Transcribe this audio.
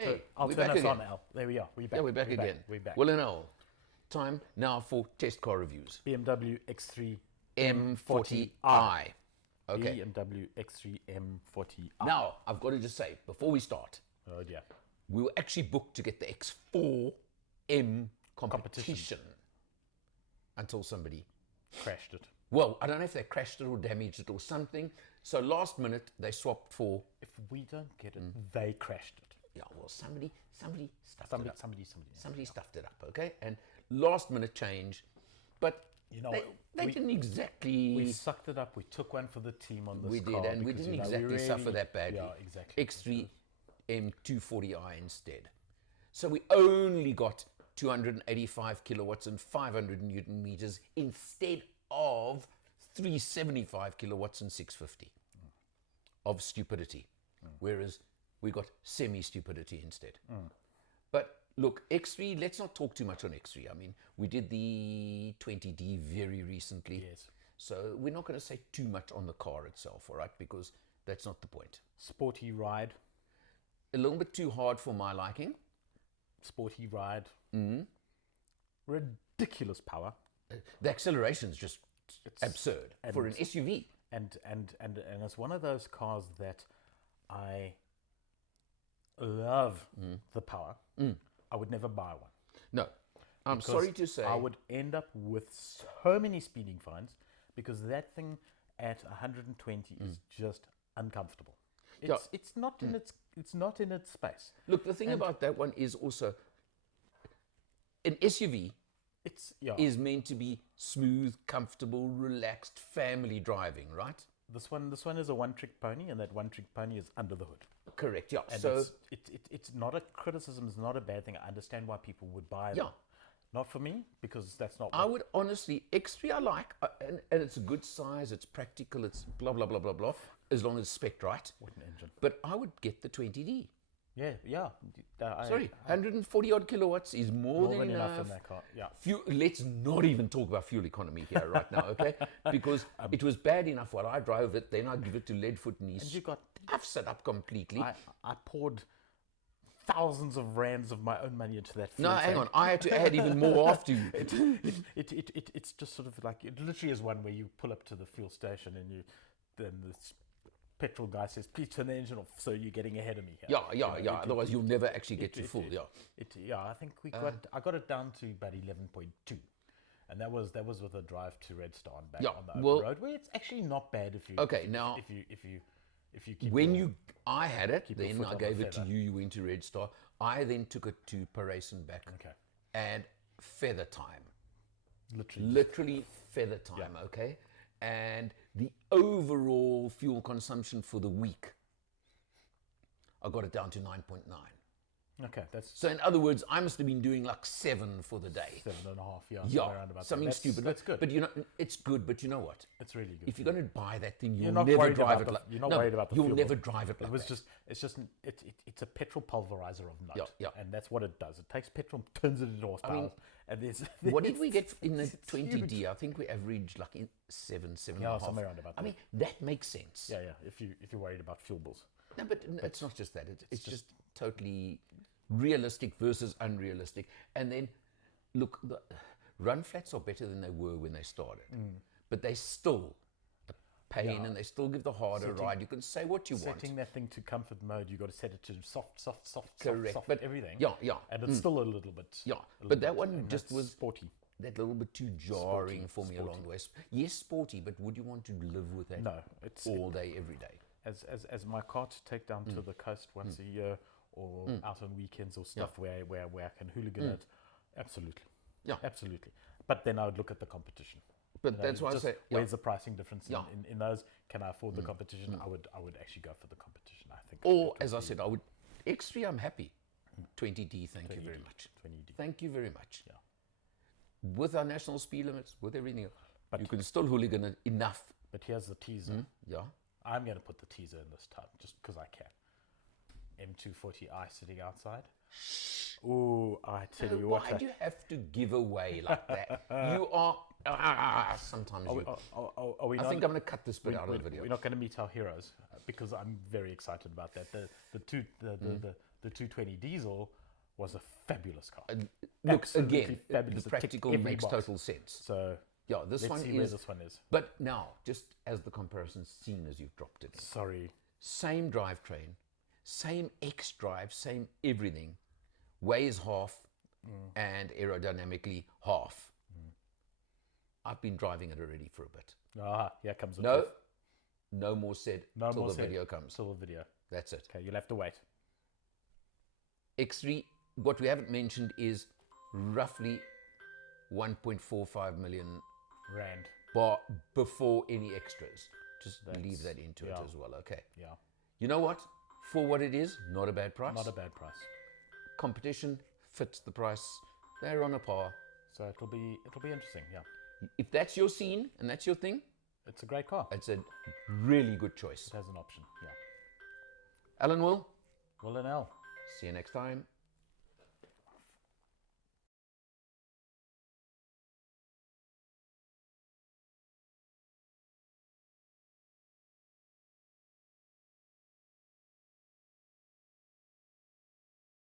Hey, I'll we're turn back us again. on, Al. There we are. We're back. Yeah, we're back again. We're back. Well and all. Time now for test car reviews. BMW X3 M40i. Okay. BMW X3 M40i. Now, I've got to just say, before we start, Oh dear. we were actually booked to get the X4 M competition until somebody, Crashed it. well, I don't know if they crashed it or damaged it or something. So last minute, they swapped for, If we don't get it, they crashed it. yeah, well, somebody stuffed it up. Somebody. Stuffed it up, okay? And last minute change, but You know, they didn't exactly. We sucked it up. We took one for the team on this We car. did, and we because, didn't you know, exactly suffer that badly. Yeah, exactly. X3 M240i instead. So we only got 285 kilowatts and 500 Newton meters instead of 375 kilowatts and 650 of stupidity. Whereas we got semi-stupidity instead. But look, X3, let's not talk too much on X3. I mean, we did the 20D very recently. Yes. So we're not going to say too much on the car itself, all right? Because that's not the point. Sporty ride. A little bit too hard for my liking. Sporty ride. Ridiculous power. The acceleration is just absurd for an SUV. And it's one of those cars that I love the power. I would never buy one. No, I'm Because sorry to say. I would end up with so many speeding fines because that thing at 120 is just uncomfortable. It's not in its space. Look, the thing about that one is also an SUV is meant to be smooth, comfortable, relaxed, family driving, right? This one is a one-trick pony, and that one-trick pony is under the hood. Correct. Yeah. And So it's not a criticism. It's not a bad thing. I understand why people would buy them. Yeah. Not for me, because that's not. I would honestly, X3 I like, and it's a good size, it's practical, it's blah, blah, blah, blah, blah, as long as it's spec'd right. What an engine. But I would get the 20D. Yeah. Sorry, 140 odd kilowatts is more than enough in that car. Yeah. Fuel, let's not even talk about fuel economy here right now, okay? Because it was bad enough while I drove it, then I give it to Leadfoot and And you got. I've set up completely. I poured thousands of rands of my own money into that. No, fuel hang tank. on, I had to add even more after you. It's just sort of like, it literally is one where you pull up to the fuel station and then this petrol guy says, please turn the engine off, so you're getting ahead of me here. Yeah. Otherwise, you'll never actually get to full. I think I got it down to about 11.2, and that was with a drive to Red Star and back on the open road, where it's actually not bad if you. Okay, now if you keep I had it, your then foot I on gave the it to feather. you went to Red Star. I then took it to Paris and back. Okay. And feather time. literally Literally feather time, okay? And the overall fuel consumption for the week, I got it down to 9.9. okay, that's So in other words, I must have been doing like 7 for the day. 7.5. Yeah, Yeah, around about something that. stupid. That's good. But you know, it's good. But you know what? It's really good. If you're going to buy that thing, you'll not never worried drive about it. the- Like, you're not no, worried about the You'll fuel never bill. drive it like It was that. it's a petrol pulverizer of note. Yeah. And that's what it does. It takes petrol, turns it into horsepower. And there's What did we get in the it's 20D? huge. I think we averaged like in 7 Yeah, and a half. somewhere around about I that. mean, that makes sense. Yeah. If you're worried about fuel bills. No, but it's not just that. It's just totally realistic versus unrealistic. And then, look, the run flats are better than they were when they started. But they still a pain, and they still give the harder ride. You can say what you want. Setting that thing to comfort mode, you got to set it to soft, Correct, soft, but everything. Yeah. And it's still a little bit. Yeah, a little but that bit- one and just that's was sporty. that little bit too jarring for me along the way. Yes, sporty, but would you want to live with that No, all day, every day? As my car to take down to the coast once a year, or out on weekends or stuff where I can hooligan it. Absolutely. Yeah. Absolutely. But then I would look at the competition. But that's why I Just say, where's the pricing difference Yeah. in those? Can I afford the competition? I would actually go for the competition, I think. or as I said, I would X3. I'm happy. 20D. Thank you very 20D, much. 20D. Thank you very much. Yeah. With our national speed limits, with everything else, But- you can still hooligan it enough. But here's the teaser. Yeah. I'm going to put the teaser in this time just because I can. M240i sitting outside. Oh, I tell you Why what. do you have to give away like that? You are sometimes you. Are we I not, think I'm going to cut this bit out of the video. We're not going to meet our heroes because I'm very excited about that. The 220 diesel was a fabulous car. Look, Absolutely again, fabulous. the It ticked practical every makes box. total sense. So Yeah, this let's one see where is. this one is. But now, just as the comparison, seen as you've dropped it in. Sorry. Same drivetrain, same X drive, same everything. Weighs half and aerodynamically half. I've been driving it already for a bit. Ah, here comes the No, truth. no more said No till more the said. video comes. Till the video. That's it. Okay, you'll have to wait. X3, what we haven't mentioned is roughly 1.45 million Rand. before any extras. Just leave that into it yeah. as well, okay? Yeah. You know what? For what it is, not a bad price. Not a bad price. Competition fits the price. They're on a par. So it'll be interesting. Yeah. If that's your scene and that's your thing, It's a great car. it's a really good choice. It has an option. Yeah. Alan Will, Will and L. see you next time.